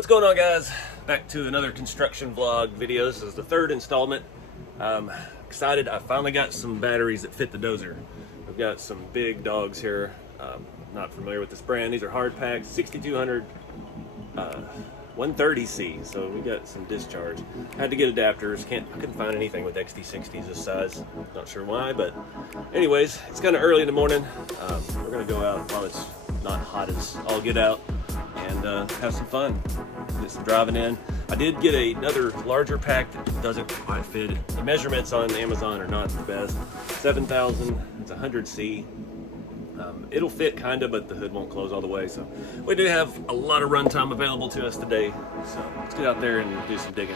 What's going on, guys? Back to another construction vlog video. This is the third installment. Excited, I finally got some batteries that fit the Dozer. I've got some big dogs here. Not familiar with this brand. These are hard packs, 6200 130C, so we got some discharge. Had to get adapters. I couldn't find anything with XT60s this size. Not sure why, but anyways, it's kind of early in the morning. We're gonna go out while it's not hot as all get out and have some fun. Get some driving in. I did get another larger pack that doesn't quite fit. The measurements on Amazon are not the best. 7,000, it's 100C. It'll fit kinda, but the hood won't close all the way. So we do have a lot of runtime available to us today. So let's get out there and do some digging.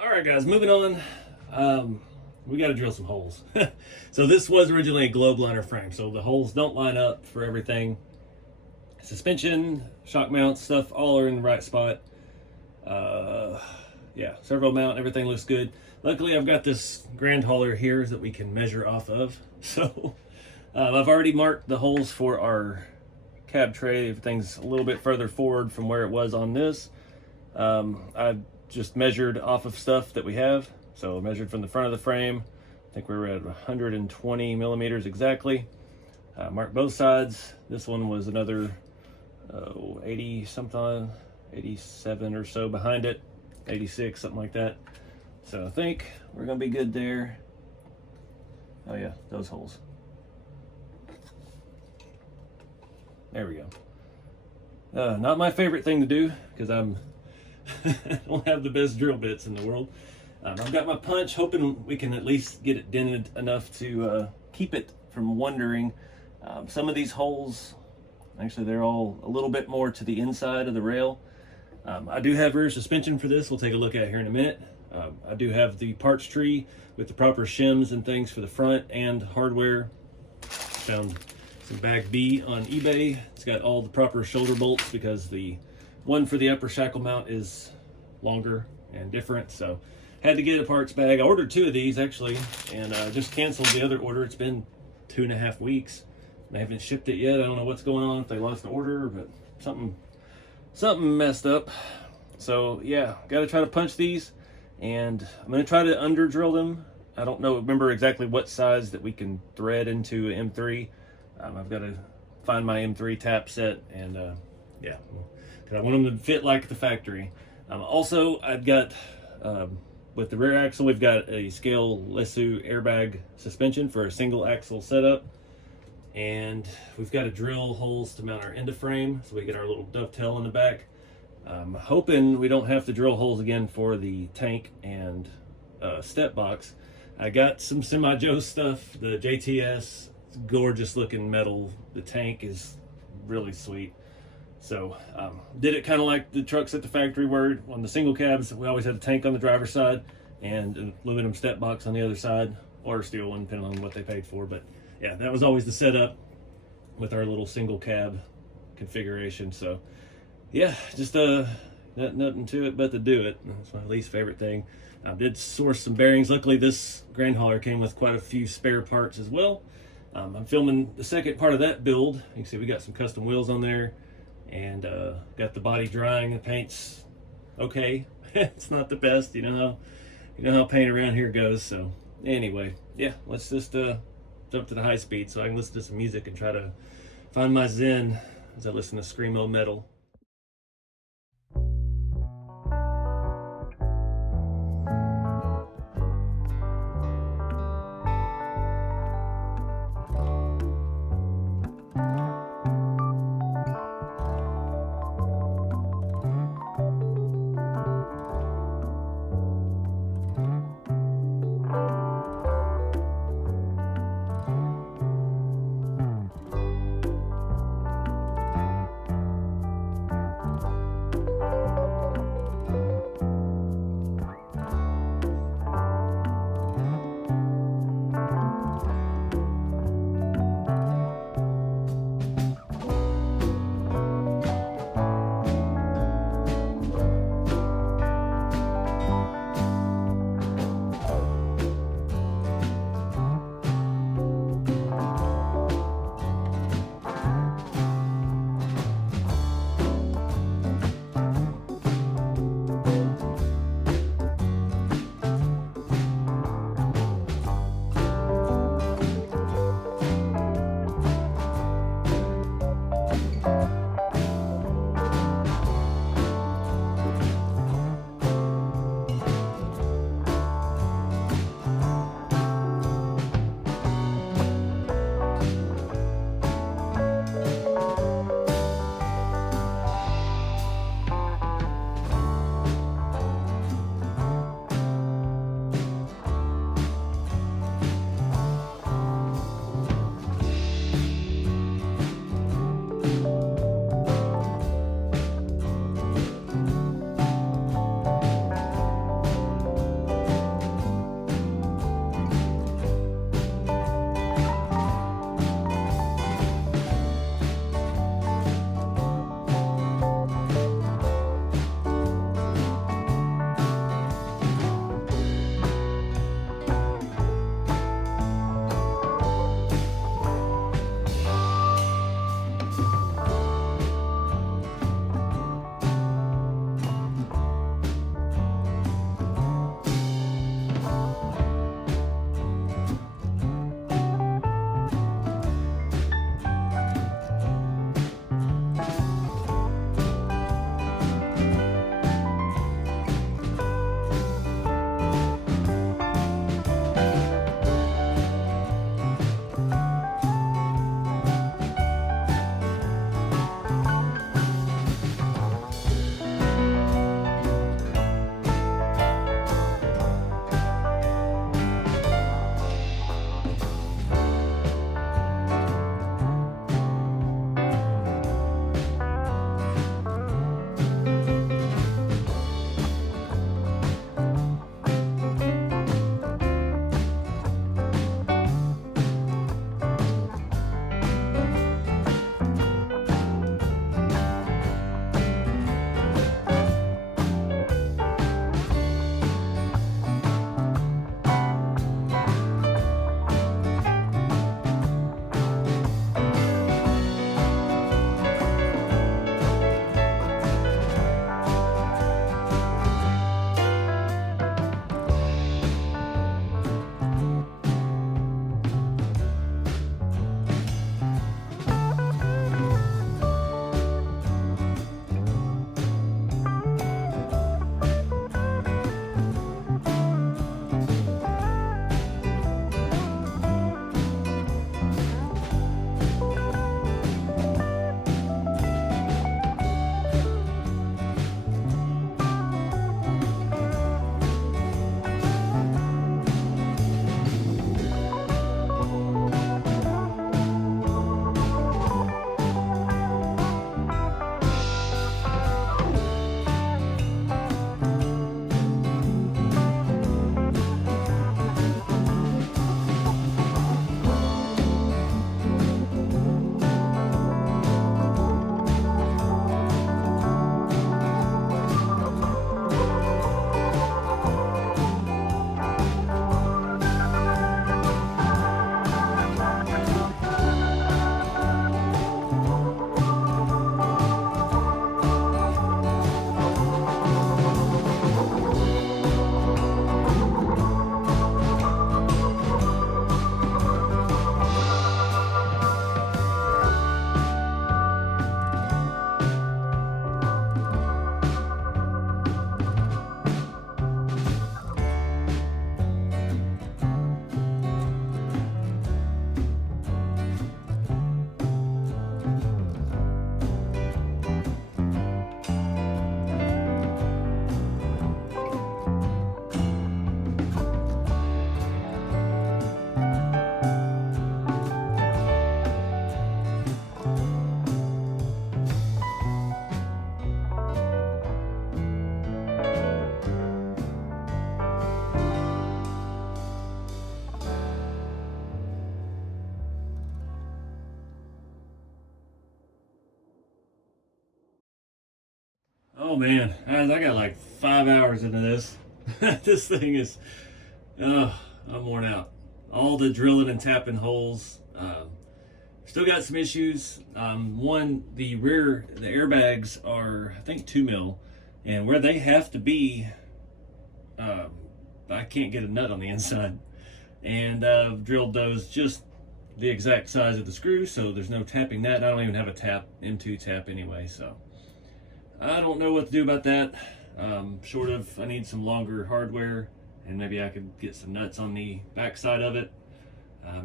Alright guys, moving on. We got to drill some holes. So this was originally a globe liner frame, so the holes don't line up for everything. Suspension, shock mounts, stuff all are in the right spot. Yeah, servo mount, everything looks good. Luckily I've got this grand hauler here that we can measure off of. So I've already marked the holes for our cab tray. Everything's a little bit further forward from where it was on this. I just measured off of stuff that we have. So measured from the front of the frame. I think we were at 120 millimeters exactly. Marked both sides. This one was another 80 something, 87 or so behind it, 86, something like that. So I think we're gonna be good there. Oh yeah, those holes. There we go. Not my favorite thing to do because I don't have the best drill bits in the world. I've got my punch, hoping we can at least get it dented enough to keep it from wandering. Some of these holes, actually they're all a little bit more to the inside of the rail. I do have rear suspension for this, we'll take a look at here in a minute. I do have the parts tree with the proper shims and things for the front and hardware. Found some bag B on eBay. It's got all the proper shoulder bolts because the one for the upper shackle mount is longer and different, so had to get a parts bag. I ordered 2 of these actually, and just canceled the other order. It's been 2.5 weeks. They haven't shipped it yet. I don't know what's going on, if they lost the order, but something messed up. So yeah, got to try to punch these, and I'm going to try to under drill them. I don't remember exactly what size that we can thread into M3. I've got to find my M3 tap set, and yeah, because I want them to fit like the factory. Also, I've got with the rear axle, we've got a scale Lesu airbag suspension for a single axle setup. And we've got to drill holes to mount our end of frame so we get our little dovetail in the back. I'm hoping we don't have to drill holes again for the tank and step box. I got some Semi-Joe stuff, the JTS, it's gorgeous looking metal. The tank is really sweet. So did it kind of like the trucks at the factory were. On the single cabs, we always had a tank on the driver's side and an aluminum step box on the other side, or steel one, depending on what they paid for. But yeah, that was always the setup with our little single cab configuration. So yeah, just nothing to it but to do it. That's my least favorite thing. I did source some bearings. Luckily, this grain hauler came with quite a few spare parts as well. I'm filming the second part of that build. You can see we got some custom wheels on there, and got the body drying. The paint's okay. It's not the best, you know how paint around here goes. So anyway, yeah, let's just jump to the high speed so I can listen to some music and try to find my zen as I listen to screamo metal. Oh man, I got like 5 hours into this. This thing is, oh, I'm worn out. All the drilling and tapping holes. Still got some issues. One, the airbags are, I think, 2 mil, and where they have to be, I can't get a nut on the inside. And I've drilled those just the exact size of the screw, so there's no tapping that. I don't even have a M2 tap anyway, so I don't know what to do about that. Short of, I need some longer hardware, and maybe I could get some nuts on the back side of it.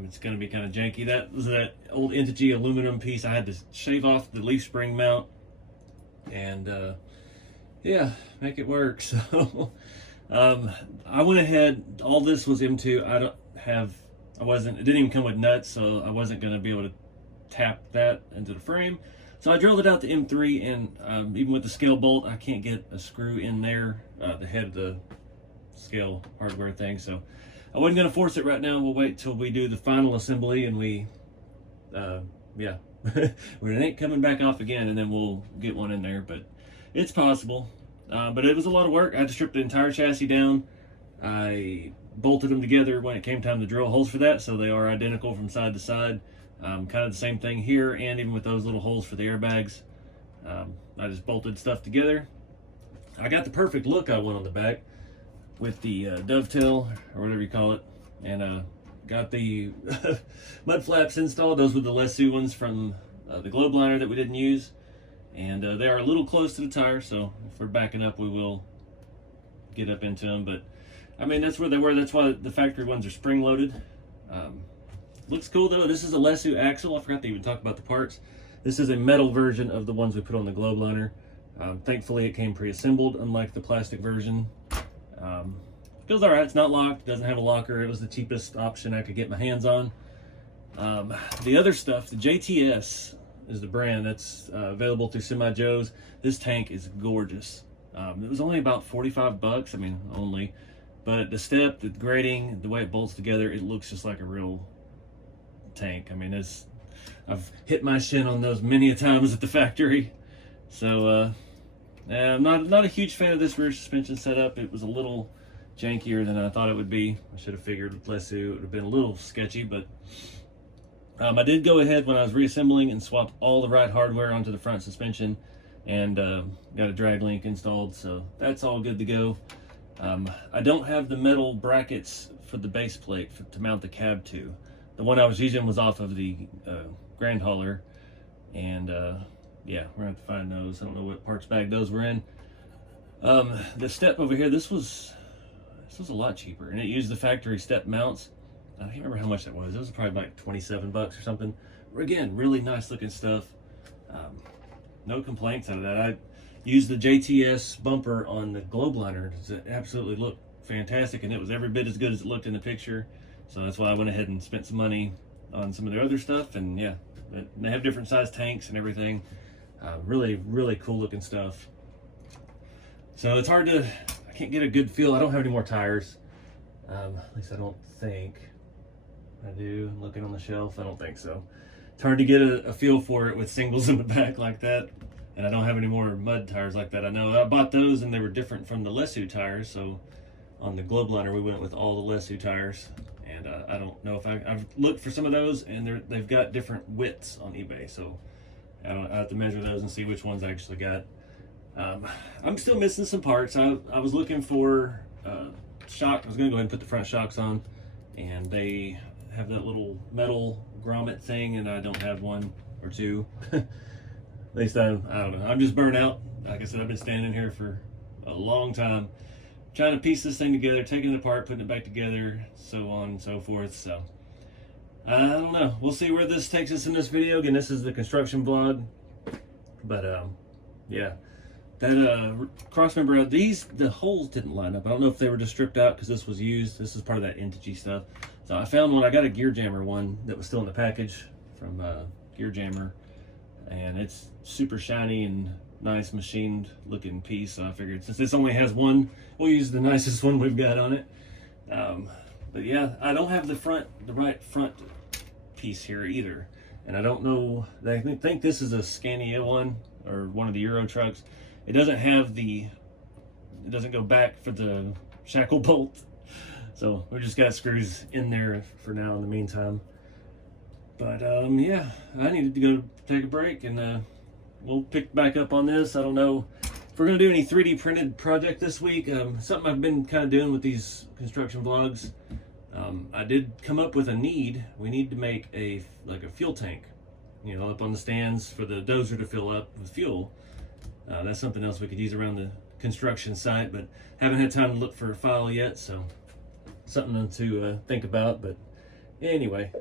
It's going to be kind of janky. That was that old Entity aluminum piece. I had to shave off the leaf spring mount and yeah, make it work. So I went ahead. All this was M2. It didn't even come with nuts, so I wasn't going to be able to tap that into the frame. So I drilled it out to M3, and even with the scale bolt, I can't get a screw in there, the head of the scale hardware thing. So I wasn't going to force it right now. We'll wait till we do the final assembly, and yeah, when it ain't coming back off again, and then we'll get one in there. But it's possible. But it was a lot of work. I had to strip the entire chassis down. I bolted them together when it came time to drill holes for that, so they are identical from side to side. Kind of the same thing here, and even with those little holes for the airbags. I just bolted stuff together. I got the perfect look I want on the back with the dovetail, or whatever you call it, and got the mud flaps installed. Those were the Lesu ones from the globe liner that we didn't use, and they are a little close to the tire, so if we're backing up, we will get up into them. But I mean, that's where they were. That's why the factory ones are spring loaded. Looks cool though. This is a Lesu axle. I forgot to even talk about the parts. This is a metal version of the ones we put on the globe liner. Thankfully it came pre-assembled, unlike the plastic version. Feels all right. It's not locked. Doesn't have a locker. It was the cheapest option I could get my hands on. The other stuff, the JTS is the brand that's available through Semi Joe's. This tank is gorgeous. It was only about 45 bucks. I mean, only. But the step, the grading, the way it bolts together, it looks just like a real tank. I mean, I've hit my shin on those many a times at the factory. So I'm not a huge fan of this rear suspension setup. It was a little jankier than I thought it would be. I should have figured with Lesu it would have been a little sketchy, but I did go ahead when I was reassembling and swap all the right hardware onto the front suspension, and got a drag link installed, so that's all good to go. I don't have the metal brackets for the base plate to mount the cab to. The one I was using was off of the Grand Hauler, and yeah, we're gonna have to find those. I don't know what parts bag those were in. The step over here, this was a lot cheaper, and it used the factory step mounts. I can't remember how much that was. It was probably like 27 bucks or something. Again, really nice looking stuff. No complaints out of that. I used the JTS bumper on the globe liner. It absolutely looked fantastic, and it was every bit as good as it looked in the picture. So that's why I went ahead and spent some money on some of their other stuff. And yeah, they have different size tanks and everything. Really cool looking stuff. So it's hard I can't get a good feel. I don't have any more tires. At least I don't think I do. I'm looking on the shelf. I don't think so. It's hard to get a feel for it with singles in the back like that. And I don't have any more mud tires like that. I know I bought those and they were different from the Lesu tires. So on the globe liner, we went with all the Lesu tires. And I don't know if I've looked for some of those, and they've got different widths on eBay. So I have to measure those and see which ones I actually got. I'm still missing some parts. I was looking for shock. I was going to go ahead and put the front shocks on, and they have that little metal grommet thing, and I don't have one or two. At least I don't know. I'm just burnt out. Like I said, I've been standing here for a long time trying to piece this thing together, taking it apart, putting it back together, so on and so forth. So I don't know. We'll see where this takes us in this video. Again, this is the construction vlog, but yeah, that crossmember, the holes didn't line up. I don't know if they were just stripped out because this was used. This is part of that Entity stuff. So I found one. I got a Gear Jammer one that was still in the package from Gear Jammer, and it's super shiny and nice machined looking piece. So I figured since this only has one, we'll use the nicest one we've got on it. But yeah, I don't have the right front piece here either, and I don't know. I think this is a Scania one or one of the Euro trucks, it doesn't have it doesn't go back for the shackle bolt. So we just got screws in there for now in the meantime. But yeah, I needed to go take a break, and we'll pick back up on this. I don't know if we're gonna do any 3D printed project this week. Something I've been kind of doing with these construction vlogs. I did come up with a need. We need to make a fuel tank, you know, up on the stands for the Dozer to fill up with fuel. That's something else we could use around the construction site, but haven't had time to look for a file yet, so something to think about. But anyway.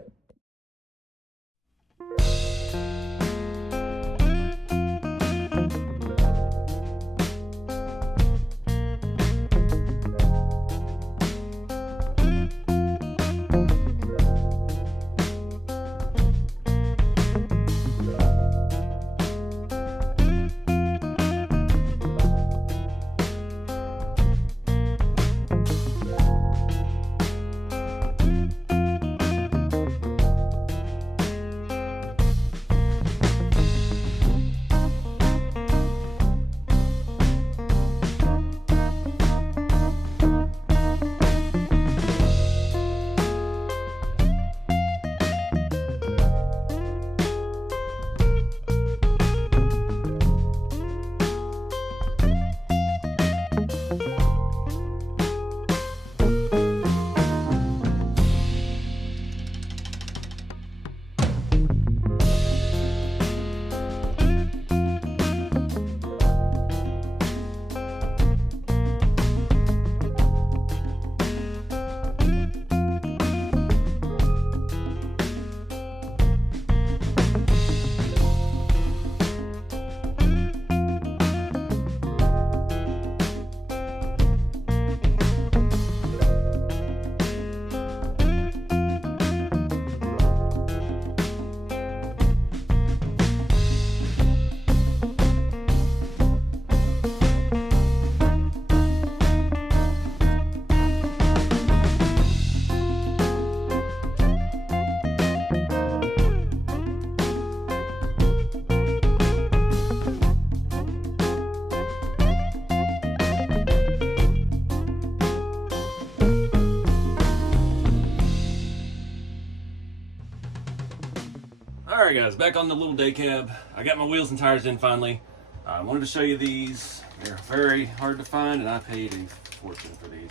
Alright guys, back on the little day cab. I got my wheels and tires in finally. I wanted to show you these. They're very hard to find, and I paid a fortune for these.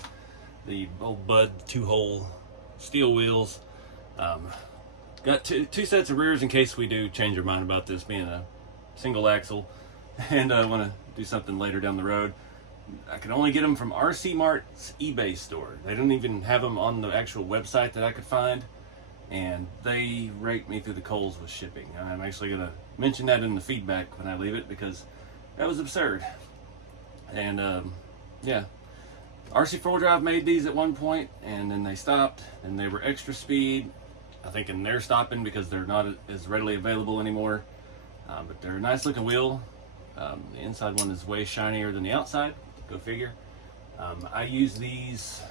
The old Bud 2-hole steel wheels. Got two sets of rears in case we do change our mind about this being a single axle, and I want to do something later down the road. I can only get them from RC Mart's eBay store. They don't even have them on the actual website that I could find, and they rake me through the coals with shipping. I'm actually going to mention that in the feedback when I leave it, because that was absurd. And yeah, RC 4-Drive made these at one point, and then they stopped, and they were extra speed. I think they're stopping because they're not as readily available anymore. But they're a nice looking wheel. The inside one is way shinier than the outside. Go figure. I use these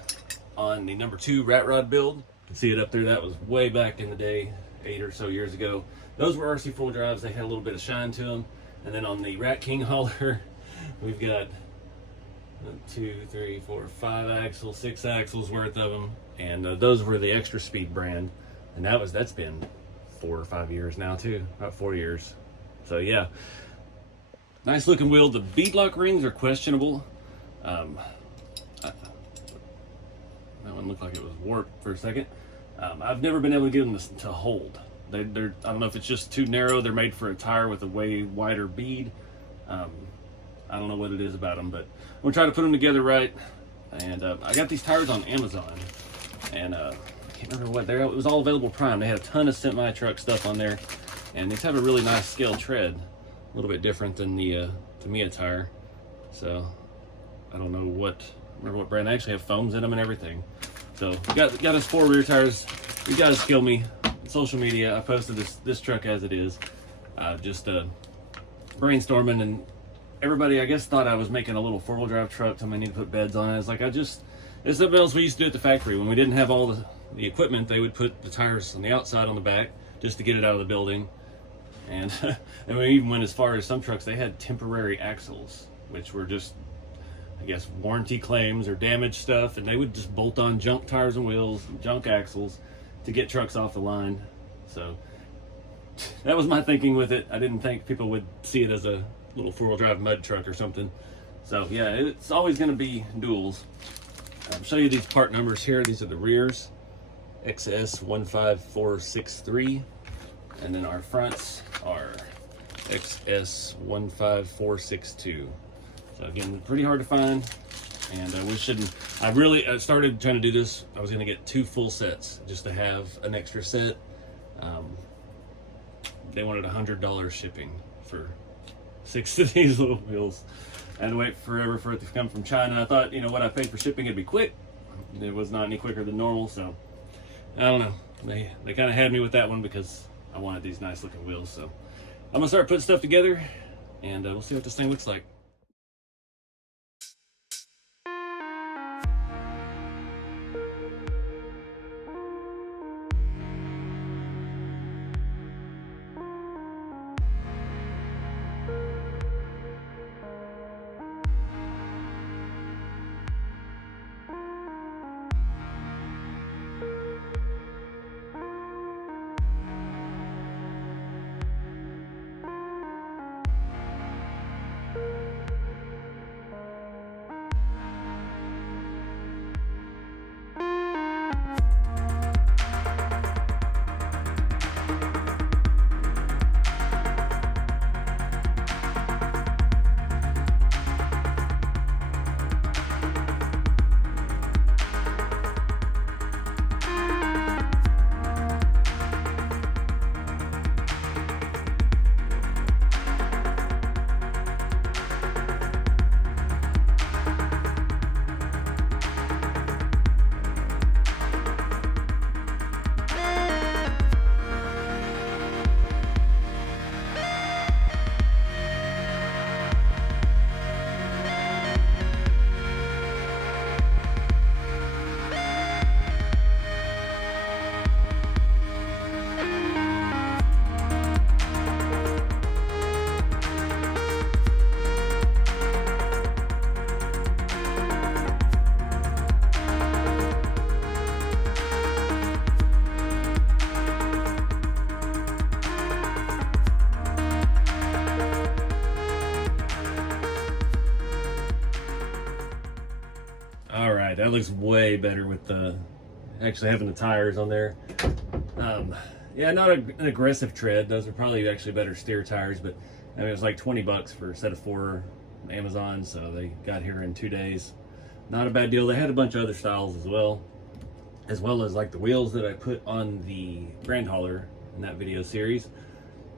on the number 2 rat rod build. You can see it up there. That was way back in the day, 8 or so years ago. Those were RC 4-Drives. They had a little bit of shine to them. And then on the Rat King hauler, we've got 2, 3, 4, 5 axles, 6 axles worth of them. And those were the Extra Speed brand. And that's been 4 or 5 years now too, about 4 years. So yeah, nice looking wheel. The beadlock rings are questionable. That one looked like it was warped for a second. I've never been able to get them to hold. I don't know if it's just too narrow. They're made for a tire with a way wider bead. I don't know what it is about them, but we'll try to put them together right. And I got these tires on Amazon, and I can't remember what it was all available prime. They had a ton of semi-truck stuff on there, and these have a really nice scale tread, a little bit different than the Tamiya tire. So I don't know remember what brand. They actually have foams in them and everything. So we got us 4 rear tires. You guys kill me. Social media, I posted this truck as it is. Just brainstorming, and everybody I guess thought I was making a little 4-wheel drive truck. Somebody need to put beds on it. It's like it's something else we used to do at the factory. When we didn't have all the equipment, they would put the tires on the outside on the back just to get it out of the building. And and we even went as far as some trucks, they had temporary axles which were just, I guess, warranty claims or damaged stuff, and they would just bolt on junk tires and wheels, and junk axles to get trucks off the line. So that was my thinking with it. I didn't think people would see it as a little four-wheel drive mud truck or something. So yeah, it's always going to be duals. I'll show you these part numbers here. These are the rears, XS15463, and then our fronts are XS15462. So again, pretty hard to find, and we shouldn't. I started trying to do this. I was going to get 2 full sets just to have an extra set. They wanted $100 shipping for 6 of these little wheels. I had to wait forever for it to come from China. I thought, you know, what I paid for shipping, it'd be quick. It was not any quicker than normal, so I don't know. They kind of had me with that one because I wanted these nice looking wheels. So I'm gonna start putting stuff together, and we'll see what this thing looks like. That looks way better with the actually having the tires on there. Yeah, not an aggressive tread. Those are probably actually better steer tires, but I mean, it was like 20 bucks for a set of 4 Amazon, so they got here in 2 days. Not a bad deal. They had a bunch of other styles as well as like the wheels that I put on the Grand Hauler in that video series.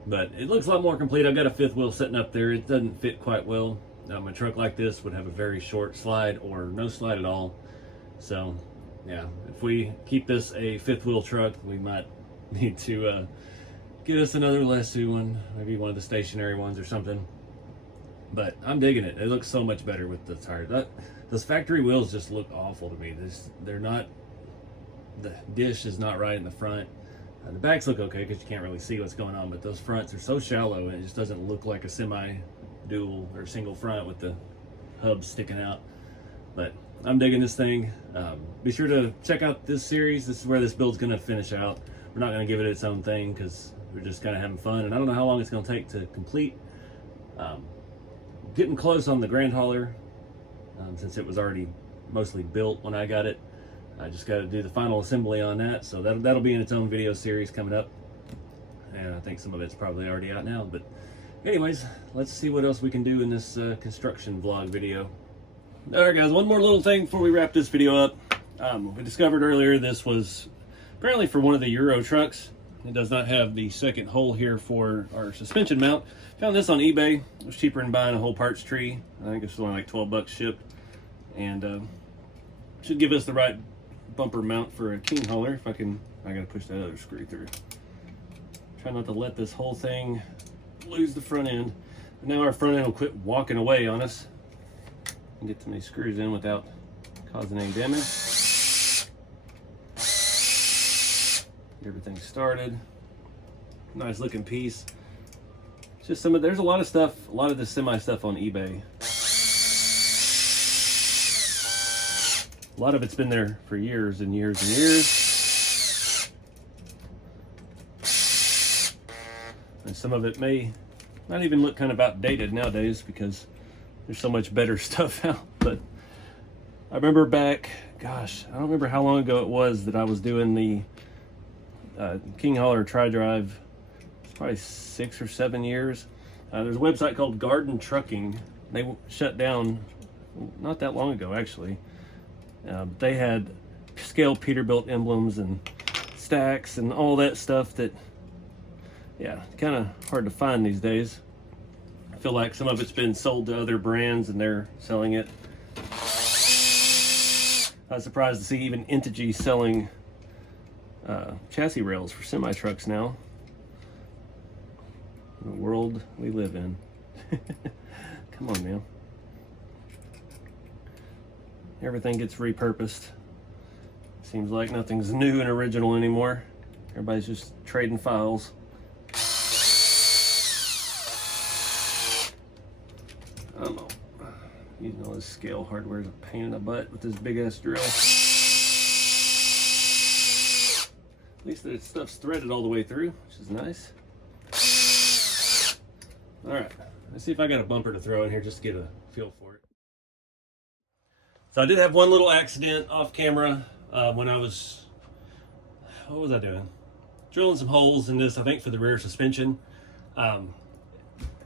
But it looks a lot more complete. I've got a 5th wheel sitting up there. It doesn't fit quite well. A truck like this would have a very short slide or no slide at all. So yeah, if we keep this a 5th wheel truck, we might need to get us another Lesu one, maybe one of the stationary ones or something. But I'm digging it. It looks so much better with the tires. Those factory wheels just look awful to me. They're not, the dish is not right in the front. The backs look okay because you can't really see what's going on, but those fronts are so shallow and it just doesn't look like a semi-dual or single front with the hubs sticking out. But I'm digging this thing. Be sure to check out this series. This is where this build's going to finish out. We're not going to give it its own thing because we're just kind of having fun, and I don't know how long it's going to take to complete. Getting close on the Grand Hauler, since it was already mostly built when I got it. I just got to do the final assembly on that, so that'll be in its own video series coming up. And I think some of it's probably already out now, but anyways, let's see what else we can do in this construction vlog video. Alright guys, one more little thing before we wrap this video up. We discovered earlier this was apparently for one of the Euro trucks. It does not have the second hole here for our suspension mount. Found this on eBay. It was cheaper than buying a whole parts tree. I think it's only like 12 bucks shipped. And should give us the right bumper mount for a king hauler. I gotta push that other screw through. Try not to let this whole thing lose the front end. But now our front end will quit walking away on us. And get some of these screws in without causing any damage. Get everything started. Nice looking piece. It's just there's a lot of stuff, a lot of the semi stuff on eBay A lot of it's been there for years and years and years. And some of it may not even look kind of outdated nowadays because there's so much better stuff out. But I remember back, gosh, I don't remember how long ago it was that I was doing the King Holler Tri-Drive. It's probably 6 or 7 years. There's a website called Garden Trucking. They shut down not that long ago, actually. They had scale Peterbilt emblems and stacks and all that stuff that, yeah, kind of hard to find these days. I feel like some of it's been sold to other brands and they're selling it. I was surprised to see even Integy selling chassis rails for semi-trucks now. The world we live in. Come on, man. Everything gets repurposed. Seems like nothing's new and original anymore. Everybody's just trading files. I don't know. Using all this scale hardware is a pain in the butt with this big ass drill. At least the stuff's threaded all the way through, which is nice. All right, let's see if I got a bumper to throw in here just to get a feel for it. So I did have one little accident off camera when I was, what was I doing? Drilling some holes in this, I think for the rear suspension. No,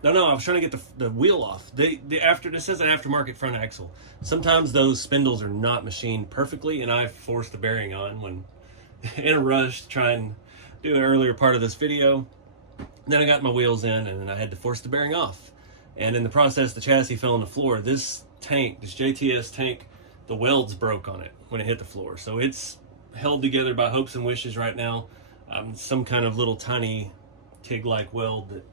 I was trying to get the wheel off. This is an aftermarket front axle. Sometimes those spindles are not machined perfectly, and I forced the bearing on when in a rush to try and do an earlier part of this video. Then I got my wheels in, and I had to force the bearing off. And in the process, the chassis fell on the floor. This tank, this JTS tank, the welds broke on it when it hit the floor. So it's held together by hopes and wishes right now. Some kind of little tiny TIG-like weld that,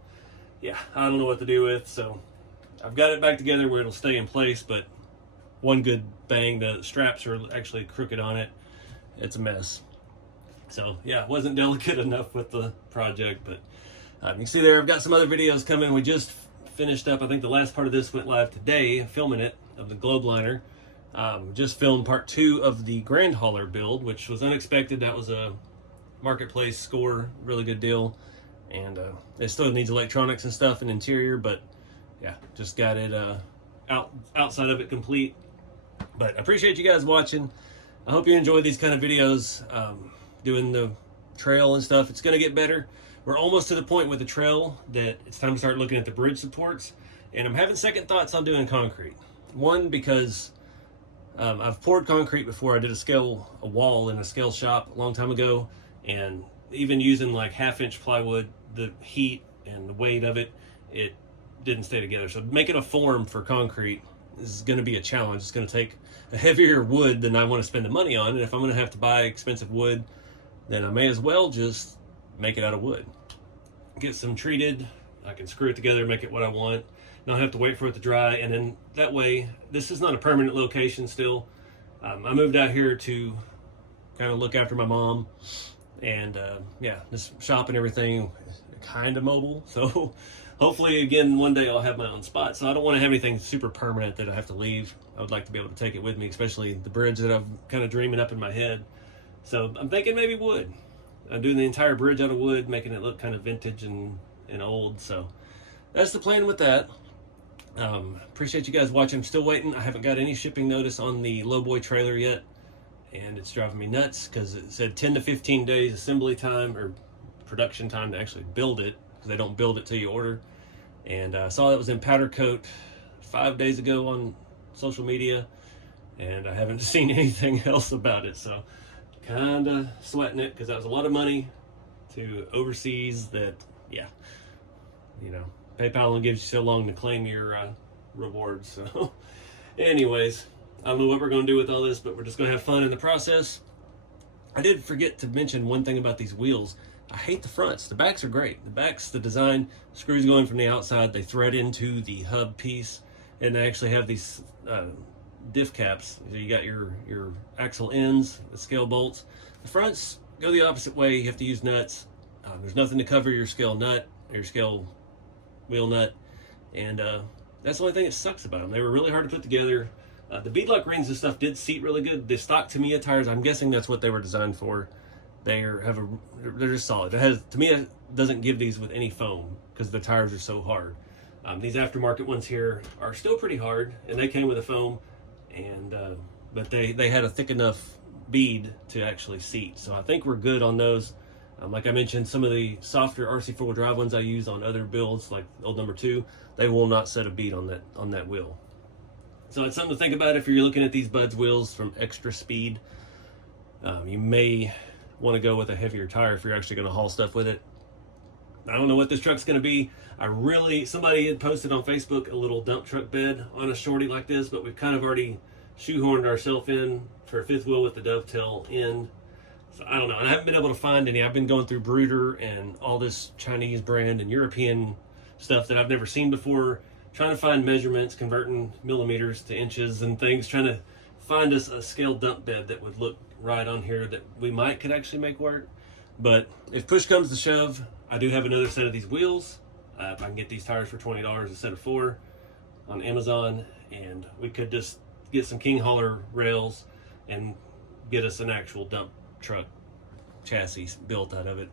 yeah, I don't know what to do with. So I've got it back together where it'll stay in place, but one good bang, the straps are actually crooked on it. It's a mess. So yeah, it wasn't delicate enough with the project, but you can see there I've got some other videos coming. We just finished up, I think the last part of this went live today, filming it, of the globe liner. Just filmed part 2 of the Grand Hauler build, which was unexpected. That was a marketplace score, really good deal. And it still needs electronics and stuff and interior, but yeah, just got it outside of it complete. But I appreciate you guys watching. I hope you enjoy these kind of videos, doing the trail and stuff. It's going to get better. We're almost to the point with the trail that it's time to start looking at the bridge supports. And I'm having second thoughts on doing concrete. One, because I've poured concrete before. I did a wall in a scale shop a long time ago. And even using like 1/2-inch plywood, the heat and the weight of it, it didn't stay together. So making a form for concrete is going to be a challenge. It's going to take a heavier wood than I want to spend the money on. And if I'm going to have to buy expensive wood, then I may as well just make it out of wood. Get some treated, I can screw it together, make it what I want, not have to wait for it to dry. And then that way, this is not a permanent location still. I moved out here to kind of look after my mom, and yeah, this shop and everything kind of mobile. So hopefully again, one day I'll have my own spot. So I don't want to have anything super permanent that I have to leave. I would like to be able to take it with me, especially the bridge that I'm kind of dreaming up in my head. So I'm thinking maybe wood. I'm doing the entire bridge out of wood, making it look kind of vintage and old. So that's the plan with that. Appreciate you guys watching. I'm still waiting. I haven't got any shipping notice on the lowboy trailer yet, and it's driving me nuts because it said 10 to 15 days assembly time or production time to actually build it, because they don't build it till you order. And I saw that was in powder coat 5 days ago on social media, and I haven't seen anything else about it. So kind of sweating it, because that was a lot of money to overseas that, yeah, you know, PayPal only gives you so long to claim your rewards. So anyways, I don't know what we're going to do with all this, but we're just going to have fun in the process. I did forget to mention one thing about these wheels. I hate the fronts. The backs are great. The backs, the design, screws going from the outside, they thread into the hub piece, and they actually have these diff caps. So you got your axle ends, the scale bolts. The fronts go the opposite way. You have to use nuts. There's nothing to cover your scale nut, or your scale wheel nut, and that's the only thing that sucks about them. They were really hard to put together. The beadlock rings and stuff did seat really good. The stock Tamiya tires, I'm guessing that's what they were designed for. They're just solid. Tamiya doesn't give these with any foam because the tires are so hard. These aftermarket ones here are still pretty hard, and they came with a foam, and but they had a thick enough bead to actually seat. So I think we're good on those. Like I mentioned, some of the softer RC four-wheel drive ones I use on other builds, like old number 2, they will not set a bead on that wheel. So it's something to think about if you're looking at these Buds wheels from Extra Speed. You may want to go with a heavier tire if you're actually going to haul stuff with it. I don't know what this truck's going to be. Somebody had posted on Facebook a little dump truck bed on a shorty like this, but we've kind of already shoehorned ourselves in for a fifth wheel with the dovetail end. So I don't know, and I haven't been able to find any. I've been going through Brooder and all this Chinese brand and European stuff that I've never seen before, trying to find measurements, converting millimeters to inches and things, trying to find us a scale dump bed that would look right on here that we could actually make work. But if push comes to shove, I do have another set of these wheels. If I can get these tires for $20 instead of $4 on Amazon, and we could just get some King Hauler rails and get us an actual dump truck chassis built out of it.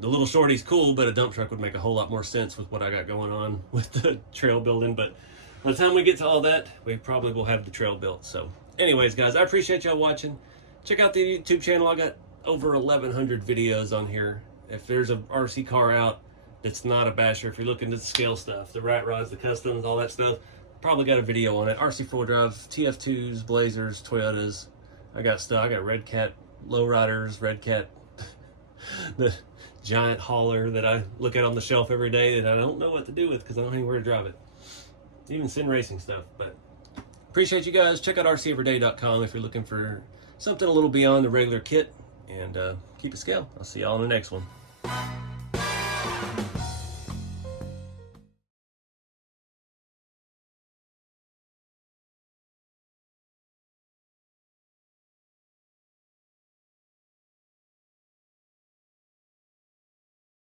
The little shorty's cool, but a dump truck would make a whole lot more sense with what I got going on with the trail building. But by the time we get to all that, we probably will have the trail built. So anyways, guys, I appreciate y'all watching. Check out the YouTube channel. I got over 1,100 videos on here. If there's a RC car out that's not a basher, if you're looking to scale stuff, the rat rods, the customs, all that stuff, probably got a video on it. RC four drive, TF2s, Blazers, Toyotas. I got stuff. I got Red Cat lowriders, Red Cat, the giant hauler that I look at on the shelf every day that I don't know what to do with because I don't have anywhere to drive it. Even Sin Racing stuff. But appreciate you guys. Check out rceveryday.com if you're looking for something a little beyond the regular kit, and keep it scale. I'll see y'all in the next one.